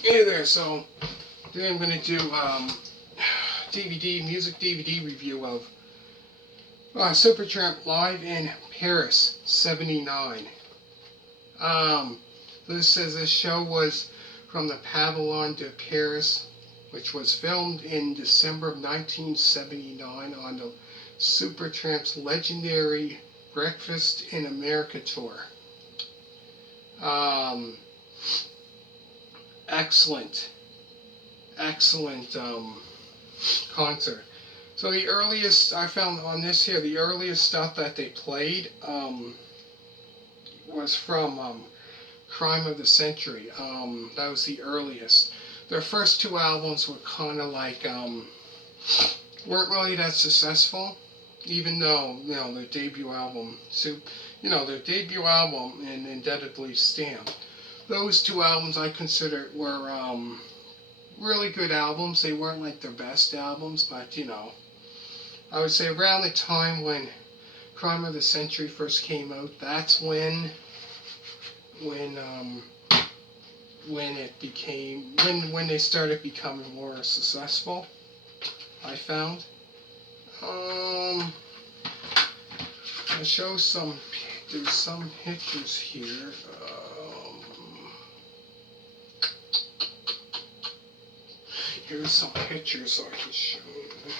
Hey there, so today I'm going to do music DVD review of Supertramp live in Paris, '79. Um, this says this show was from the Pavillon de Paris, which was filmed in December of 1979 on the Supertramp's legendary Breakfast in America tour. Um, excellent, excellent concert. So the earliest I found on this here, the earliest stuff that they played was from Crime of the Century. That was the earliest. Their first two albums were kind of like weren't really that successful, even though their debut album, their debut album and Indebtedly Stamped. Those two albums I consider were really good albums. They weren't like their best albums, but I would say around the time when Crime of the Century first came out, that's when um, when it became when they started becoming more successful. I found. I show some. There's some pictures here. Here's some pictures I can show you.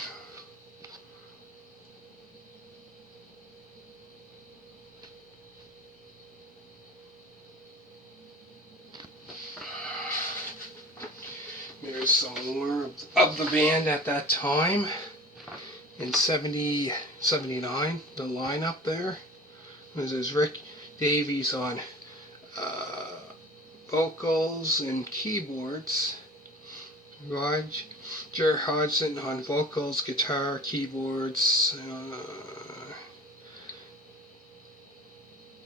There's some more of the band at that time in 70, 79, the lineup there. There's Rick Davies on vocals and keyboards, Roger Hodgson on vocals, guitar, keyboards,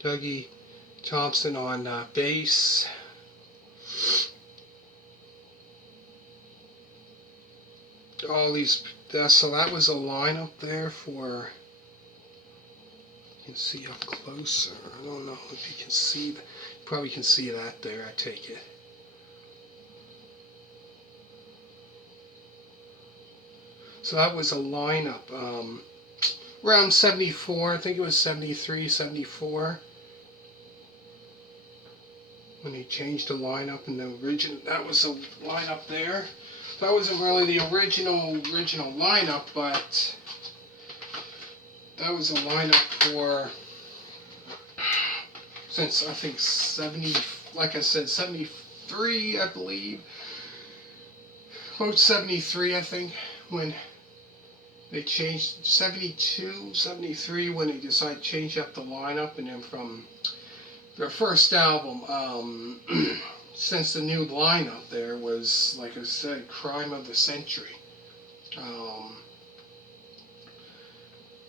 Dougie Thompson on bass, all these. So that was a lineup there for. You can see up closer. I don't know if you can see. You probably can see that there. I take it. So that was a lineup. Around 74, I think it was 73, 74. When they changed the lineup in the original, that was a lineup there. That wasn't really the original lineup, but that was a lineup for, since I think 70, like I said, 73, I believe. About 73, I think, when they changed, 72, 73, when they decided to change up the lineup, and then from their first album, since the new lineup there was, like I said, Crime of the Century.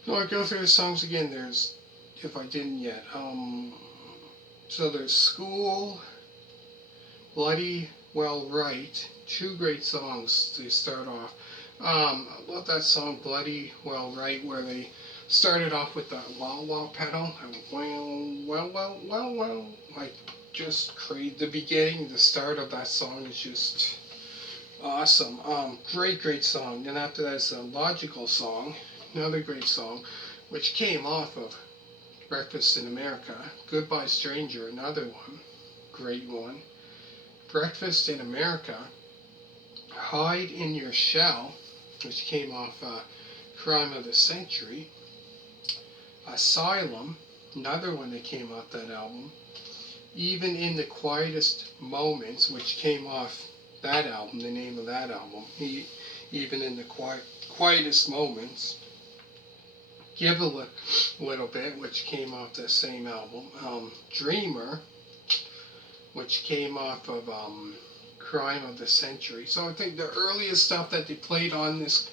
So I go through the songs again. There's, if I didn't yet, so there's School, Bloody Well Right, two great songs to start off. I love that song, Bloody Well Right, where they started off with that wah-wah pedal. Well. Like, just create the beginning, the start of that song is just awesome. Great song. Then after that is a Logical Song, another great song, which came off of Breakfast in America. Goodbye Stranger, another one, great one. Breakfast in America, Hide in Your Shell, which came off Crime of the Century. Asylum, another one that came off that album. Even in the Quietest Moments, which came off that album, the name of that album. Even in the Quietest Moments. Give a Little Bit, which came off the same album. Dreamer, which came off of Crime of the Century. So I think the earliest stuff that they played on this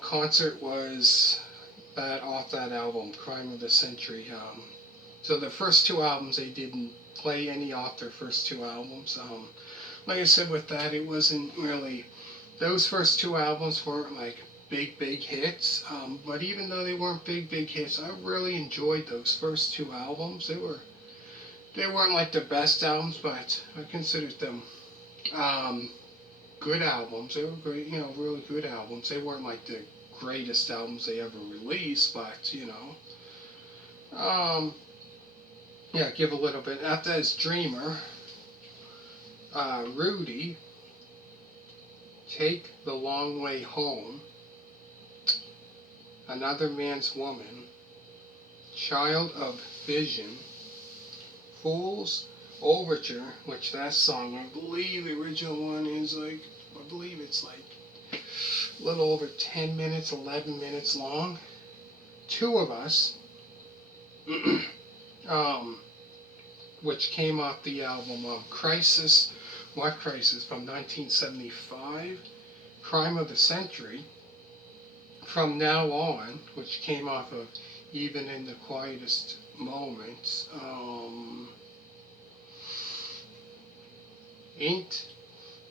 concert was that off that album, Crime of the Century. So the first two albums, they didn't play any off their first two albums. Like I said, with that, it wasn't really, those first two albums weren't like big hits. But even though they weren't big hits, I really enjoyed those first two albums. They weren't like the best albums, but I considered them Um, Good albums. They were great, really good albums. They weren't like the greatest albums they ever released, but um, yeah, give a little bit. After that is Dreamer, Rudy, Take the Long Way Home, Another Man's Woman, Child of Vision, Fool's Overture, which that song, I believe the original one is like, I believe it's like a little over 10 minutes, 11 minutes long. Two of Us, um, which came off the album Crisis, What Crisis, from 1975, Crime of the Century, From Now On, which came off of Even in the Quietest Moments, Ain't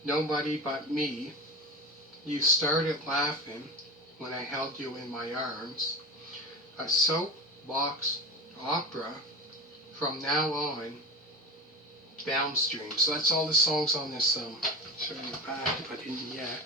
Nobody But Me, You Started Laughing When I Held You in My Arms, a soapbox opera, From Now On, Downstream. So that's all the songs on this. Show you the back, but didn't yet.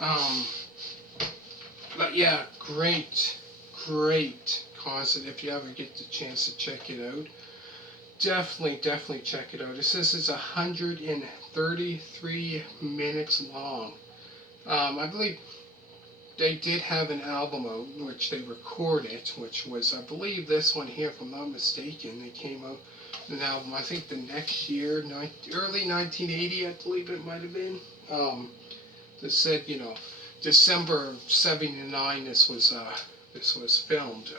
Um, but yeah, great concert. If you ever get the chance to check it out, definitely check it out. It says it's 133 minutes long. I believe they did have an album out, which they recorded, which was, I believe, this one here, if I'm not mistaken. They came out with an album, I think the next year, early 1980, I believe it might have been. That said, December '79. This was filmed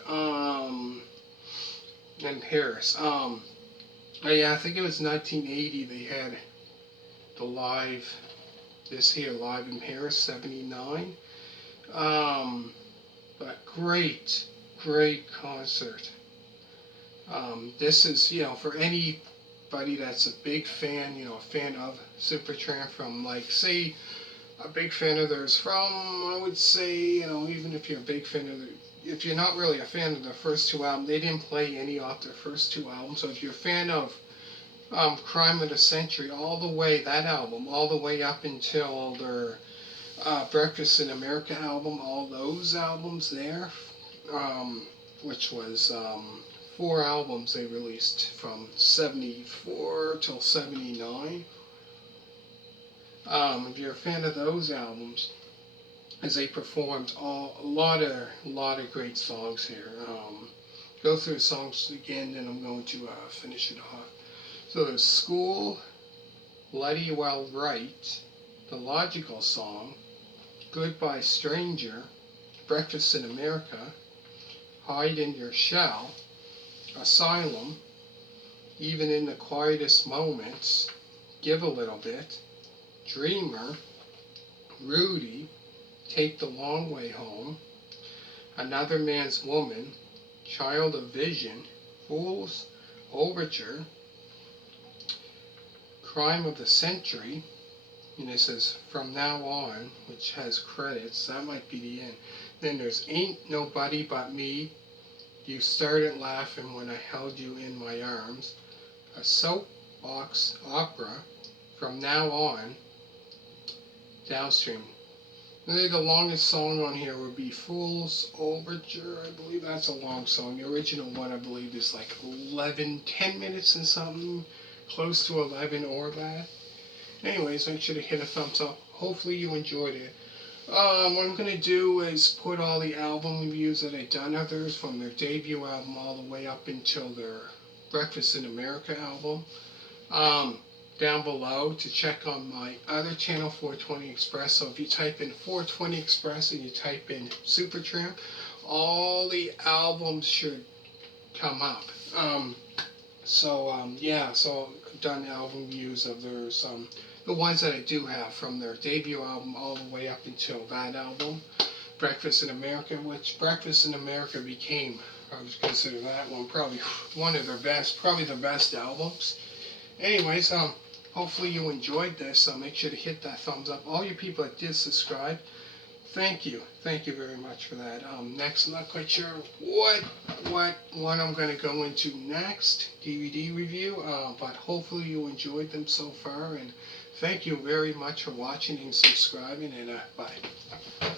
in Paris. Yeah, I think it was 1980. They had the live, this here live in Paris '79. But great concert. This is, for anybody that's a big fan, a fan of Supertramp, from, like, say, a big fan of theirs from, I would say, even if you're a big fan of if you're not really a fan of their first two albums, they didn't play any off their first two albums. So if you're a fan of Crime of the Century, all the way, that album, all the way up until their Breakfast in America album, all those albums there, which was four albums they released from '74 till '79. If you're a fan of those albums, as they performed a lot of great songs here. Go through the songs again, and I'm going to finish it off. So there's School, Letty Well Right, The Logical Song, Goodbye Stranger, Breakfast in America, Hide in Your Shell, Asylum, Even in the Quietest Moments, Give a Little Bit, Dreamer, Rudy, Take the Long Way Home, Another Man's Woman, Child of Vision, Fool's Overture, Crime of the Century, and it says From Now On, which has credits. That might be the end. Then there's Ain't Nobody But Me, You Started Laughing When I Held You in My Arms, a soapbox opera, From Now On, Downstream. I think the longest song on here would be Fool's Overture. I believe that's a long song. The original one, I believe, is like 10 minutes and something, close to 11 or that. Anyways, make sure to hit a thumbs up. Hopefully you enjoyed it. What I'm going to do is put all the album reviews that I've done of theirs, from their debut album all the way up until their Breakfast in America album, down below, to check on my other channel, 420 Express. So if you type in 420 Express and you type in Supertramp, all the albums should come up. Yeah, so I've done album reviews of theirs, the ones that I do have, from their debut album all the way up until that album, Breakfast in America, which Breakfast in America became, I would consider that one probably one of their best, probably the best albums. Anyways, Hopefully you enjoyed this, so make sure to hit that thumbs up. All you people that did subscribe, thank you. Thank you very much for that. Next, I'm not quite sure what one I'm going to go into next, DVD review, but hopefully you enjoyed them so far, and thank you very much for watching and subscribing, and bye.